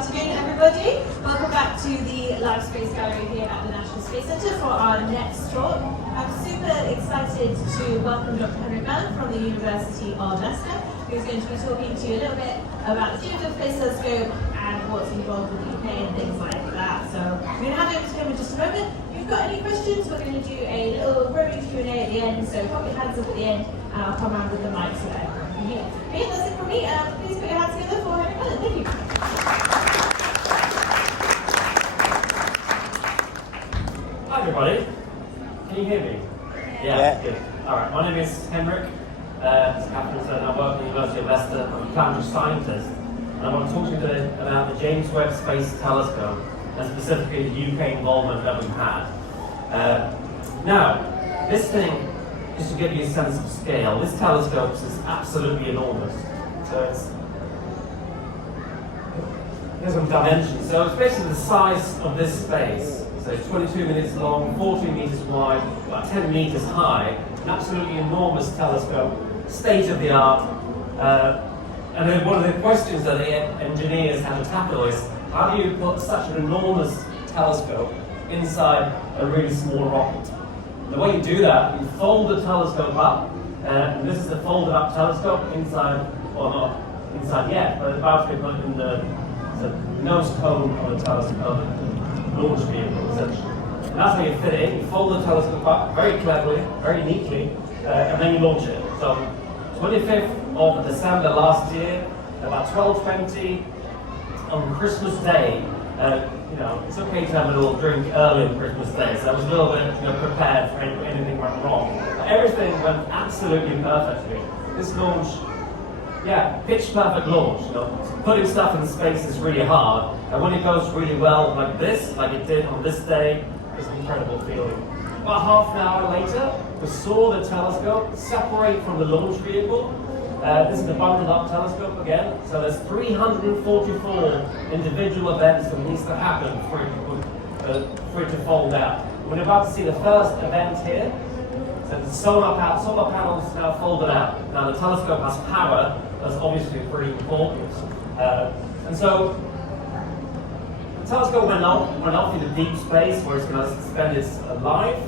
afternoon, everybody. Welcome back to the Live Space Gallery here at the National Space Centre for our next talk. I'm super excited to welcome Dr. Henrik Melin from the University of Leicester, who's going to be talking to you a little bit about the Space Telescope and what's involved with the UK and things like that. So I'm going to hand over to him in just a moment. If you've got any questions, we're going to do a little roving Q&A at the end, so pop your hands up at the end and I'll come around with the mic so that everyone can hear. Okay, that's it from me. Please put your hands together for Henrik Melin. Thank you. Hi everybody, can you hear me? Yeah. Good. Alright, my name is Henrik, as Catherine said, I work at the University of Leicester. I'm a planetary scientist, and I want to talk to you today about the James Webb Space Telescope, and specifically the UK involvement that we've had. Now, this thing, just to give you a sense of scale, this telescope is absolutely enormous. So here's some dimensions. So it's basically the size of this space. So it's 22 meters long, 14 meters wide, about 10 meters high, an absolutely enormous telescope, state of the art. And then one of the questions that the engineers had to tackle is, how do you put such an enormous telescope inside a really small rocket? And the way you do that, you fold the telescope up, and this is a folded up telescope inside, or not inside yet, but about to be put in the nose cone of the telescope. Launch vehicle, essentially. And that's how you fit it in. You fold the telescope up very cleverly, very neatly, and then you launch it. So, 25th of December last year, about 12:20 on Christmas Day. It's okay to have a little drink early on Christmas Day, so I was a little bit, prepared for anything went wrong. But everything went absolutely perfectly. This launch, pitch perfect launch. Putting stuff in space is really hard, and when it goes really well like this, like it did on this day, it's an incredible feeling. About half an hour later, we saw the telescope separate from the launch vehicle. This is the bundled up telescope again, so there's 344 individual events that needs to happen for it to fold out. We're about to see the first event here. So the solar panel is now folded out. Now the telescope has power, that's obviously pretty important. And so the telescope went off into deep space where it's going to spend its life,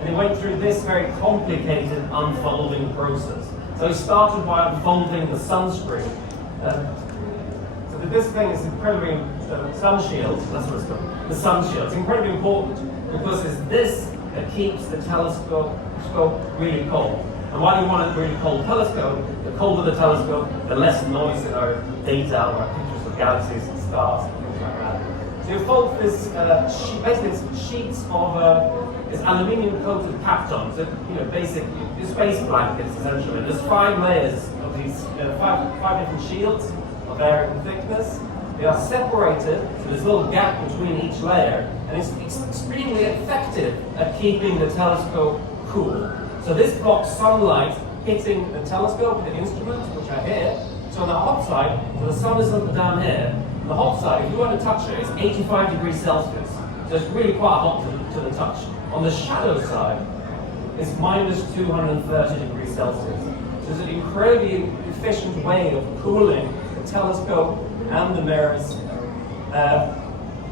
and it went through this very complicated unfolding process. So it started by unfolding the sunscreen. So this thing is incredibly, sun shield, that's what it's called, the sun shield. It's incredibly important because it's this that keeps the telescope really cold. And why do we want a really cold telescope? The colder the telescope, the less noise in our data or our pictures of galaxies and stars and things like that. So you fold this, basically it's sheets of this aluminium-coated Kapton, so basic space blankets essentially. There's 5 layers of these, five different shields of varying thickness. They are separated, so there's a little gap between each layer, and it's extremely effective at keeping the telescope cool. So this blocks sunlight hitting the telescope, the instruments, which are here. So on the hot side, so the sun is down here. On the hot side, if you were to touch it, it's 85 degrees Celsius. So it's really quite hot to the touch. On the shadow side, it's minus 230 degrees Celsius. So it's an incredibly efficient way of cooling the telescope and the mirrors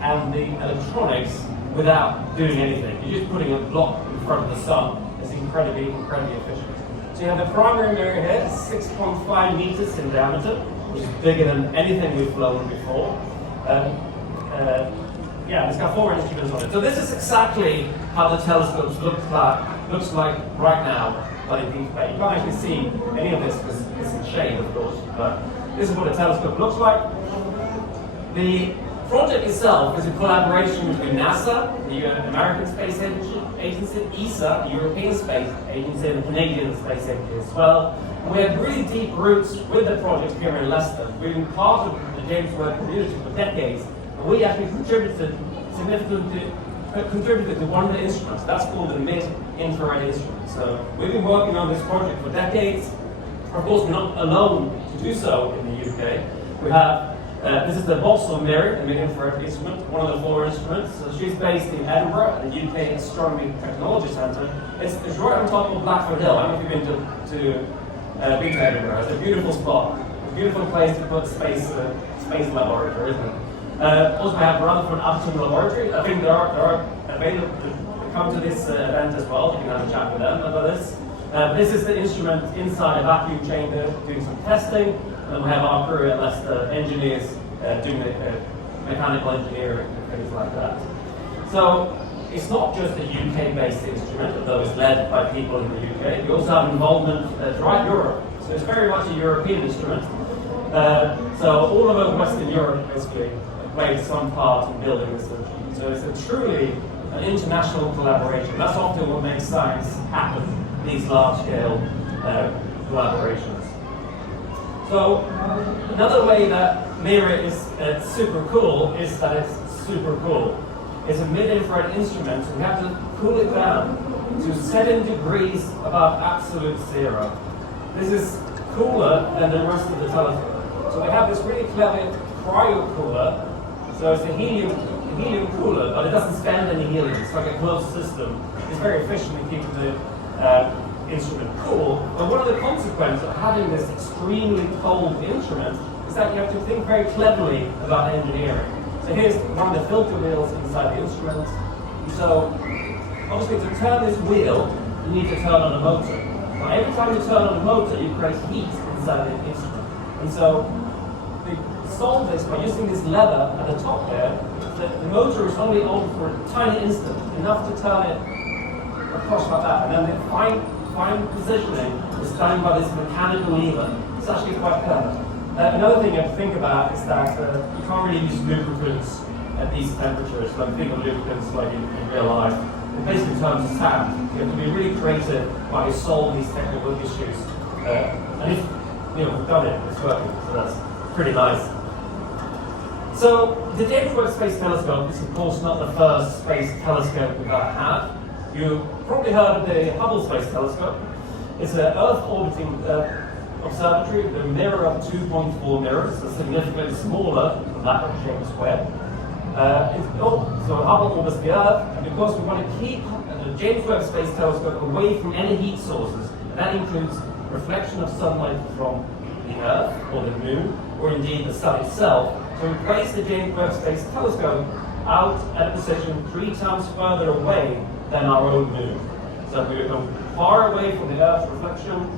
and the electronics without doing anything. You're just putting a block in front of the sun. It's incredibly efficient. So you have the primary mirror here, 6.5 meters in diameter, which is bigger than anything we've flown before. It's got 4 instruments on it. So this is exactly how the telescope looks like right now, but in deep space. You can't actually see any of this because it's in shade, of course, but this is what a telescope looks like. The project itself is a collaboration between NASA, the American Space Agency, ESA, the European Space Agency, and the Canadian Space Agency as well. And we have really deep roots with the project here in Leicester. We've been part of the James Webb community for decades, and we actually contributed to one of the instruments. That's called the mid-infrared instrument. So we've been working on this project for decades. Of course, we're not alone to do so in the UK. We have this is the Boston Mirror, the mid-infrared instrument, one of the 4 instruments. So she's based in Edinburgh, at the UK Astronomy Technology Centre. It's right on top of Blackford Hill. I don't know if you've been to Edinburgh. It's a beautiful spot, a beautiful place to put space laboratory, isn't it? Also, we have Rutherford Atom Laboratory. I think there are available to come to this event as well. You can have a chat with them about this. This is the instrument inside a vacuum chamber doing some testing. And we have our crew at Leicester, engineers doing the mechanical engineering and things like that. So it's not just a UK-based instrument, although it's led by people in the UK. We also have involvement throughout Europe. So it's very much a European instrument. So all over Western Europe basically played some part in building this instrument. So it's a truly an international collaboration. That's often what makes science happen, these large-scale collaborations. So another way that MIRA is super cool is that it's super cool. It's a mid-infrared instrument, so we have to cool it down to 7 degrees above absolute zero. This is cooler than the rest of the telescope. So we have this really clever cryo cooler. So it's a helium cooler, but it doesn't spend any helium. It's like a closed system. It's very efficient in keeping the instrument cool. But one of the consequences of having this extremely cold instrument is that you have to think very cleverly about engineering. So here's one of the filter wheels inside the instrument. So obviously to turn this wheel, you need to turn on a motor. But every time you turn on a motor, you create heat inside the instrument. And so we solve this by using this lever at the top there. The motor is only on for a tiny instant, enough to turn it across like that. And then the fine positioning is done by this mechanical lever. It's actually quite clever. Another thing you have to think about is that you can't really use lubricants at these temperatures. Like think of lubricants like in real life. It basically turns to sand. You have to be really creative while you solve these technical issues. And if we've done it, it's working. So that's pretty nice. So the James Webb Space Telescope is of course not the first space telescope we've ever had. You probably heard of the Hubble Space Telescope. It's an Earth orbiting observatory, the mirror of 2.4 mirrors, so significantly smaller than that of James Webb. So Hubble orbits the Earth, and because we want to keep the James Webb Space Telescope away from any heat sources, that includes reflection of sunlight from the Earth or the Moon, or indeed the Sun itself. So we place the James Webb Space Telescope out at a position 3 times further away than our own Moon. So we become far away from the Earth's reflection.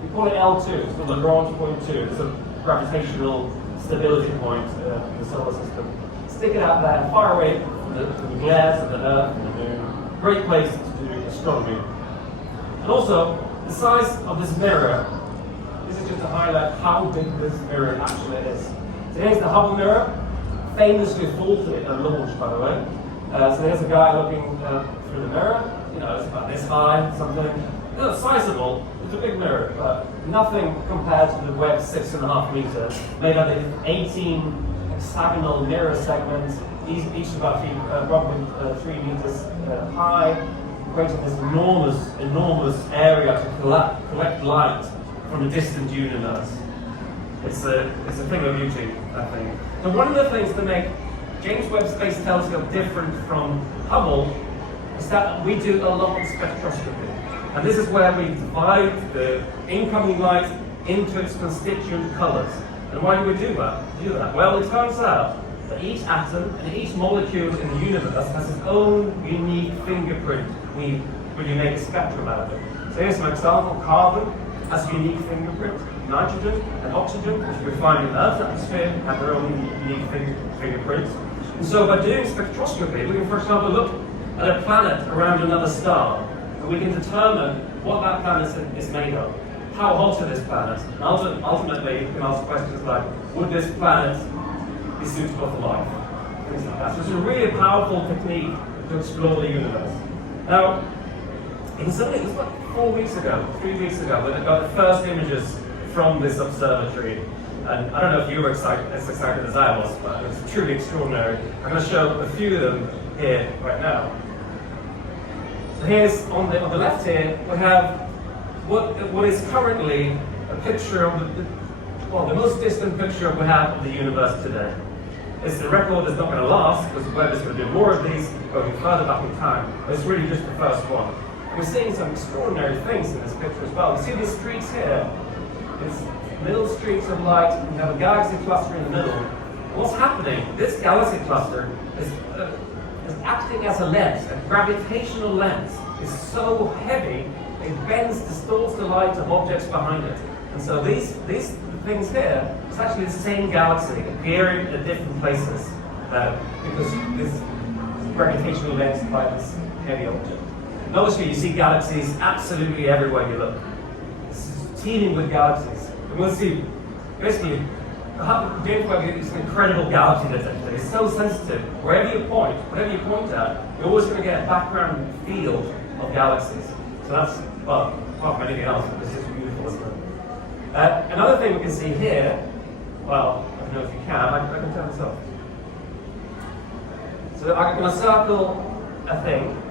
We call it L2, it's called Lagrange point 2. It's a gravitational stability point in the solar system. Stick it out there, far away from the glares of the Earth and the Moon. Great place to do astronomy. And also, the size of this mirror, this is just to highlight how big this mirror actually is. So here's the Hubble mirror, famously faulted at launch, by the way. So there's a guy looking through the mirror. It's about this high, something. It's sizable. It's a big mirror, but nothing compared to the Webb 6.5 meters, made up of 18 hexagonal mirror segments, each about 3 meters high, creating this enormous area to collect light from a distant universe. It's a thing of beauty, I think. So one of the things that make James Webb Space Telescope different from Hubble is that we do a lot of spectroscopy. And this is where we divide the incoming light into its constituent colors. And why do we do that? Well, it turns out that each atom and each molecule in the universe has its own unique fingerprint when you make a spectrum out of it. So here's an example. Carbon has a unique fingerprint. Nitrogen and oxygen, which we find in the Earth's atmosphere, have their own unique fingerprints. And so by doing spectroscopy, we can, for example, look at a planet around another star, and we can determine what that planet is made of. How hot is this planet? And ultimately, you can ask questions like, would this planet be suitable for life? Things like that. So it's a really powerful technique to explore the universe. Now, it was like 3 weeks ago, when I got the first images from this observatory. And I don't know if you were as excited as I was, but it was truly extraordinary. I'm going to show a few of them here right now. So here's on the left here, we have what is currently a picture of the most distant picture we have of the universe today. It's the record that's not going to last, because Webb is going to do more of these going further back in time, but it's really just the first one. And we're seeing some extraordinary things in this picture as well. You see these streaks here? It's little streaks of light. You have a galaxy cluster in the middle, what's happening, this galaxy cluster is acting as a lens, a gravitational lens. It's so heavy, it bends, distorts the light of objects behind it. And so these things here, it's actually the same galaxy appearing at different places because this gravitational lens by this heavy object. And obviously you see galaxies absolutely everywhere you look. It's teeming with galaxies. And we'll see, basically, James Webb is an incredible galaxy detector. It's so sensitive. Whatever you point at, you're always going to get a background field of galaxies. So that's, well, apart from anything else, it's just beautiful, isn't it? Another thing we can see here, well, I don't know if you can, I can turn this off. So I'm going to circle a thing.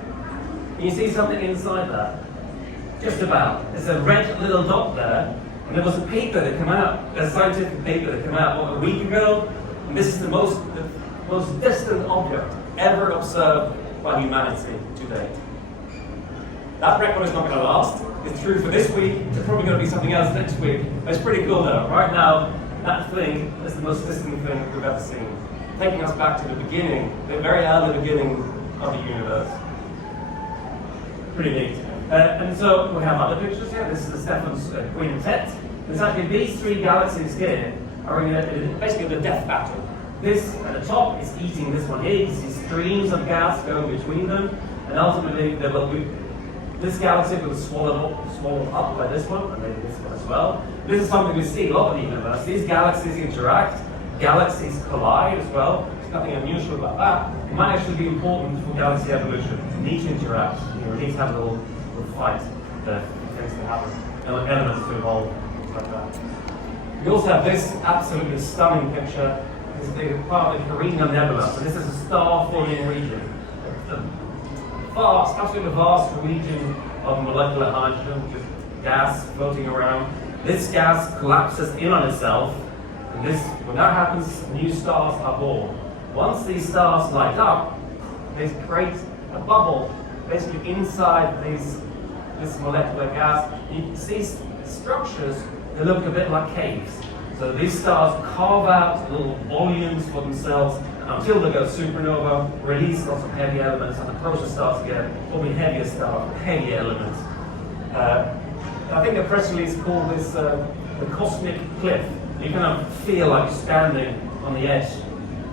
Can you see something inside that? Just about. There's a red little dot there. And there was a paper that came out, a scientific paper that came out a week ago, and this is the most distant object ever observed by humanity to date. That record is not going to last. It's true for this week. There's probably going to be something else next week. But it's pretty cool though. Right now, that thing is the most distant thing we've ever seen, taking us back to the beginning, the very early beginning of the universe. Pretty neat. And so we have other pictures here. This is the Stephan's quintet. There's actually these three galaxies here are basically the death battle. This at the top is eating this one here. You see streams of gas going between them, and ultimately this galaxy will be swallowed up by this one, and maybe this one as well. This is something we see a lot in the universe. These galaxies interact, galaxies collide as well. There's nothing unusual about that. It might actually be important for galaxy evolution. You need to interact. You need to have a little fight that tends to happen. Elements to evolve, like that. We also have this absolutely stunning picture. This is part of the Cartwheel Nebula. So this is a star-forming region. Absolutely vast region of molecular hydrogen, just gas floating around. This gas collapses in on itself, and when that happens, new stars are born. Once these stars light up, they create a bubble basically inside this molecular gas. You can see structures that look a bit like caves. So these stars carve out little volumes for themselves until they go supernova, release lots of heavy elements, and the process starts to get probably heavier stars, heavy elements. I think the press release called this the cosmic cliff. You kind of feel like you're standing on the edge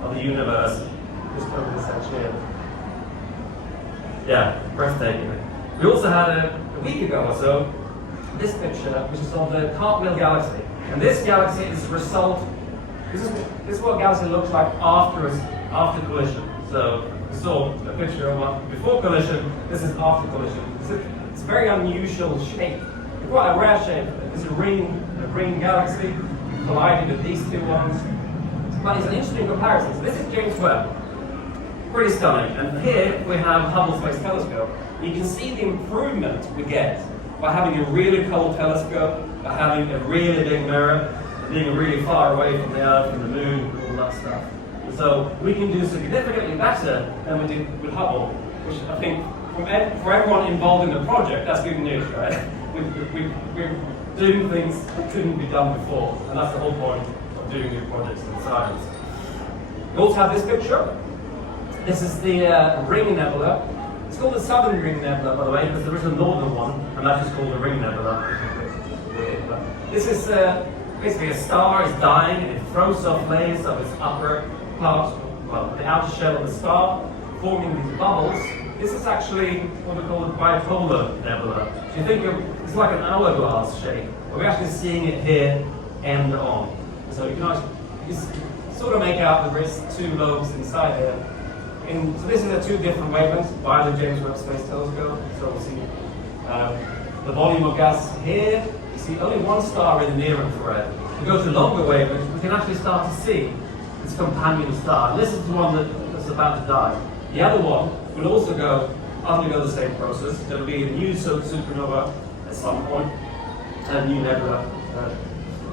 of the universe, just over this edge here. Yeah, breathtaking. We also had a week ago or so this picture, which is of the Cartwheel Galaxy. And this galaxy is a result. This is what a galaxy looks like after collision. So we saw a picture of one before collision. This is after collision. It's a very unusual shape. It's quite a rare shape. It's a ring galaxy colliding with these two ones. But it's an interesting comparison. So this is James Webb. Pretty stunning. And here we have Hubble Space Telescope. You can see the improvement we get by having a really cold telescope, by having a really big mirror, being really far away from the Earth and the Moon and all that stuff. And so we can do significantly better than we did with Hubble, which I think for everyone involved in the project, that's good news, right? We're doing things that couldn't be done before, and that's the whole point of doing new projects in science. We also have this picture. This is the Ring Nebula. It's called the Southern Ring Nebula, by the way, because there is a northern one, and that's just called the Ring Nebula. This is basically a star is dying, and it throws off layers of its upper part, well, the outer shell of the star, forming these bubbles. This is actually what we call a Bipolar Nebula. So you think it's like an hourglass shape, but we're actually seeing it here end on. So you can sort of make out that there's two lobes inside here. So this is the two different wavelengths by the James Webb Space Telescope. So we'll see the volume of gas here. You see only one star in the near infrared. We go to longer wavelengths, we can actually start to see its companion star. And this is the one that's about to die. The other one will also undergo the same process. There will be a new supernova at some point, and a new nebula.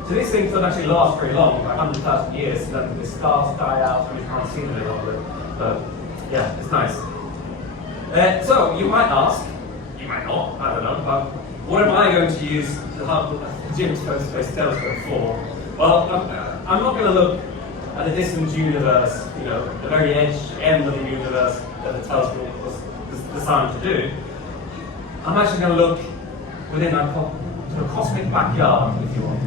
So these things don't actually last very long, like 100,000 years, and then the stars die out and we can't see them any longer. But yeah, it's nice. So you might ask, you might not, I don't know, but what am I going to use the James Webb Space Telescope for? Well, I'm not going to look at a distant universe, the very end of the universe that the telescope was designed to do. I'm actually going to look within our cosmic backyard, if you want.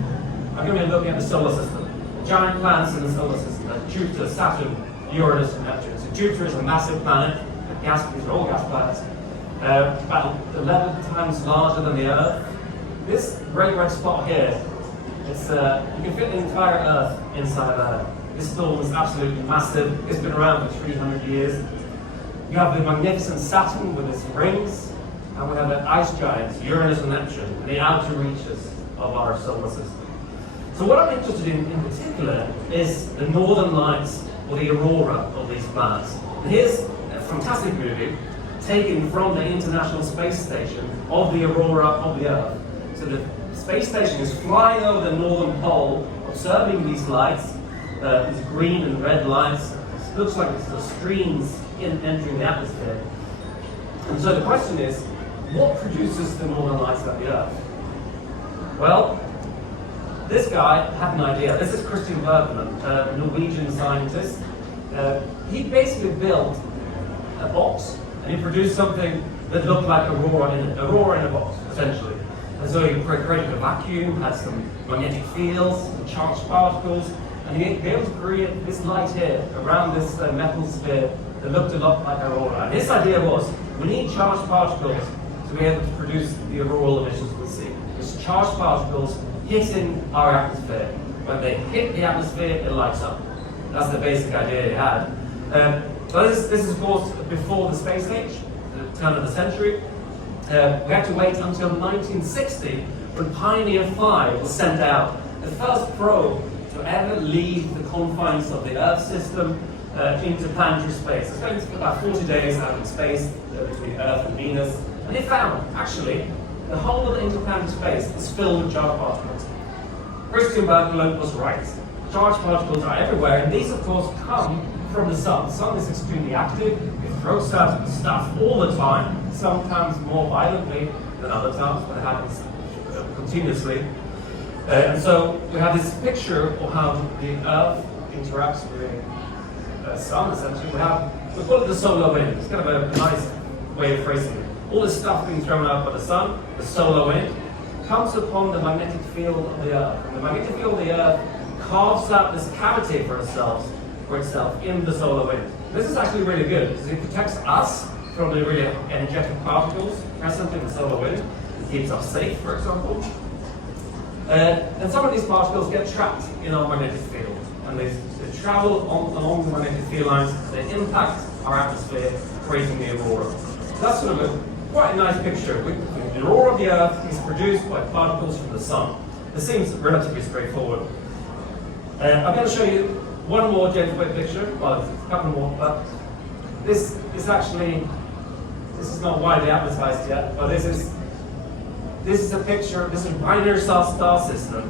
I'm going to be looking at the solar system, giant planets in the solar system, like Jupiter, Saturn, Uranus, and Neptune. So Jupiter is a massive planet. These are all gas planets, about 11 times larger than the Earth. This great red spot here, you can fit the entire Earth inside that. This storm is absolutely massive. It's been around for 300 years. You have the magnificent Saturn with its rings, and we have the ice giants, Uranus and Neptune, the outer reaches of our solar system. So what I'm interested in particular is the northern lights, or the aurora of these planets. And here's a fantastic movie taken from the International Space Station of the aurora of the Earth. So the space station is flying over the northern pole, observing these lights, these green and red lights. It looks like it's the streams entering the atmosphere. And so the question is, what produces the northern lights of the Earth? Well, this guy had an idea. This is Christian Bergman, a Norwegian scientist. He basically built a box, and he produced something that looked like Aurora in a box, essentially. And so he created a vacuum, had some magnetic fields, some charged particles, and he was able to create this light here around this metal sphere that looked a lot like Aurora. And his idea was, we need charged particles to be able to produce the auroral emissions we see. It's charged particles hitting our atmosphere. When they hit the atmosphere, it lights up. That's the basic idea he had. But this is of course before the space age, the turn of the century. We had to wait until 1960 when Pioneer 5 was sent out, the first probe to ever leave the confines of the Earth system into planetary space. It spent about 40 days out in space between Earth and Venus, and it found, actually, the whole of the interplanetary space is filled with charged particles. Christian Bergman was right. Charged particles are everywhere, and these, of course, come from the sun. The sun is extremely active. It throws out stuff all the time, sometimes more violently than other times, but it happens continuously. And so we have this picture of how the Earth interacts with the sun, essentially. We call it the solar wind. It's kind of a nice way of phrasing it. All this stuff being thrown out by the sun, the solar wind, comes upon the magnetic field of the Earth. And the magnetic field of the Earth carves out this cavity for itself in the solar wind. This is actually really good because it protects us from the really energetic particles present in the solar wind. It keeps us safe, for example. And some of these particles get trapped in our magnetic field, and they travel along the magnetic field lines. They impact our atmosphere, creating the aurora. So that's sort of quite a nice picture. The aurora of the Earth is produced by particles from the sun. This seems relatively straightforward. I'm going to show you one more James Webb picture. Well, a couple more, but this is not widely advertised yet, but this is a picture. This is a binary star system,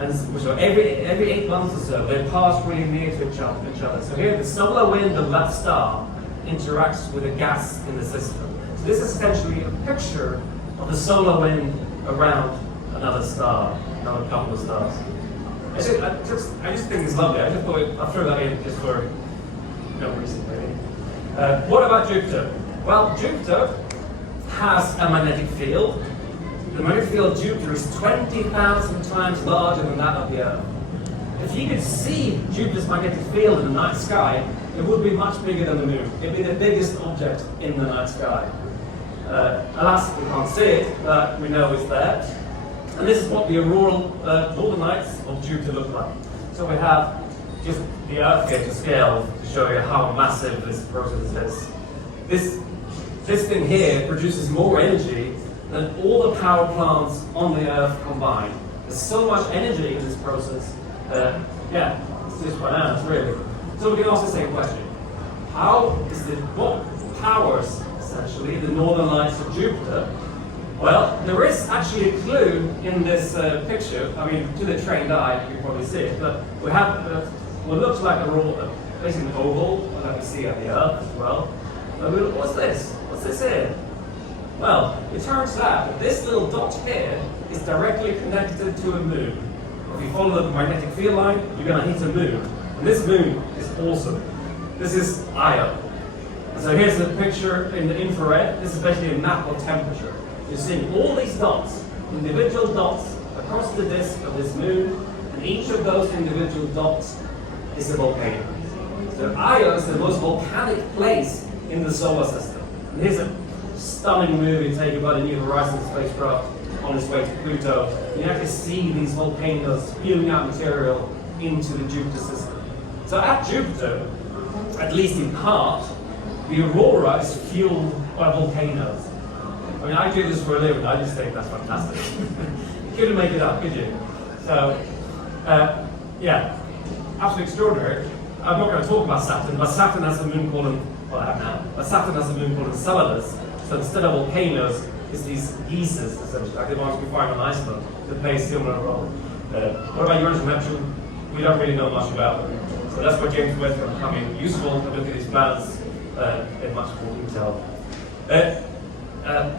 and so every 8 months or so they pass really near to each other. So here, the solar wind of that star interacts with the gas in the system. So this is essentially a picture of the solar wind around another star, another couple of stars. I just think it's lovely. I just thought I'd throw that in just for no reason really. What about Jupiter? Well, Jupiter has a magnetic field. The magnetic field of Jupiter is 20,000 times larger than that of the Earth. If you could see Jupiter's magnetic field in the night sky, it would be much bigger than the Moon. It would be the biggest object in the night sky. Alas, we can't see it, but we know it's there. And this is what the auroral northern lights of Jupiter look like. So we have just the Earth here to scale to show you how massive this process is. This thing here produces more energy than all the power plants on the Earth combined. There's so much energy in this process. It's just bananas, really. So we can ask the same question. What powers, essentially, the northern lights of Jupiter? Well, there is actually a clue in this picture. I mean, to the trained eye, you can probably see it, but we have what looks like basically an oval that we see on the Earth as well. What's this? What's this here? Well, it turns out that this little dot here is directly connected to a moon. If you follow the magnetic field line, you're going to hit a moon. And this moon is awesome. This is Io. So here's the picture in the infrared. This is basically a map of temperature. You're seeing all these dots, individual dots across the disk of this moon, and each of those individual dots is a volcano. So Io is the most volcanic place in the solar system. And here's a stunning movie taken by the New Horizons spacecraft on its way to Pluto. You actually see these volcanoes spewing out material into the Jupiter system. So at Jupiter, at least in part, the Aurora is fueled by volcanoes. I mean, I do this for a living. I just think that's fantastic. You couldn't make it up, could you? So, yeah, absolutely extraordinary. I'm not going to talk about Saturn, but Saturn has a moon called, well, I have now, but Saturn has a moon called Enceladus. So instead of volcanoes, it's these geysers, essentially, like the ones we find on Iceland, that play a similar role. What about Uranus and Neptune? We don't really know much about them. So that's where James Webb can come in useful to look at these planets in much more detail.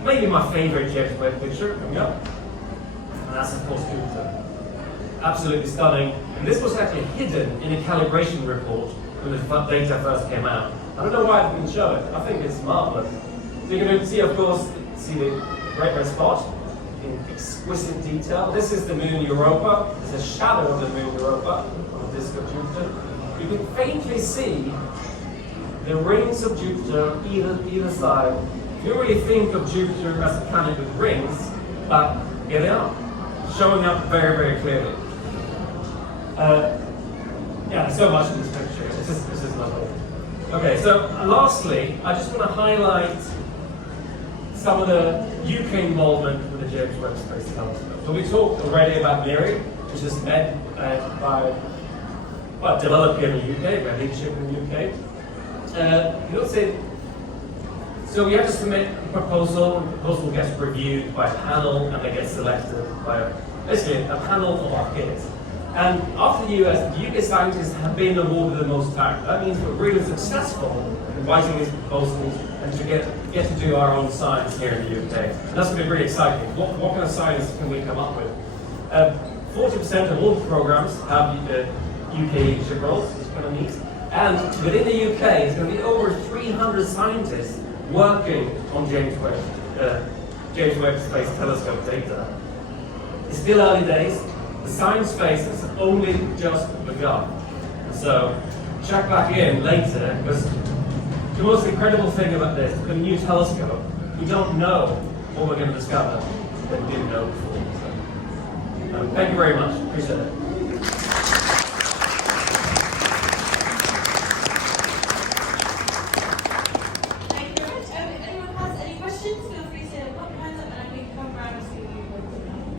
Maybe my favorite James Webb picture coming up, and that's of course Jupiter. Absolutely stunning. And this was actually hidden in a calibration report when the data first came out. I don't know why I didn't show it. I think it's marvelous. So you're going to see, of course, the great red spot in exquisite detail. This is the moon Europa. It's a shadow of the moon Europa on the disk of Jupiter. You can faintly see the rings of Jupiter either side. You don't really think of Jupiter as a planet with rings, but here they are, showing up very, very clearly. Yeah, there's so much in this picture. This is lovely. Okay, so lastly, I just want to highlight some of the UK involvement with the James Webb Space Telescope. So we talked already about MIRI, which is led by developed here in the UK, by leadership in the UK. You don't say. So we have to submit a proposal. The proposal gets reviewed by a panel, and they get selected by basically a panel of our peers. And after the US, the UK scientists have been awarded the most time. That means we're really successful in writing these proposals and to get to do our own science here in the UK. And that's going to be really exciting. What kind of science can we come up with? 40% of all the programs have UK leadership roles, it's kind of neat. And within the UK, there's going to be over 300 scientists working on James Webb Space Telescope data. It's still early days. The science phase has only just begun. So check back in later, because the most incredible thing about this, the new telescope, we don't know what we're going to discover that we didn't know before. So, thank you very much. Appreciate it.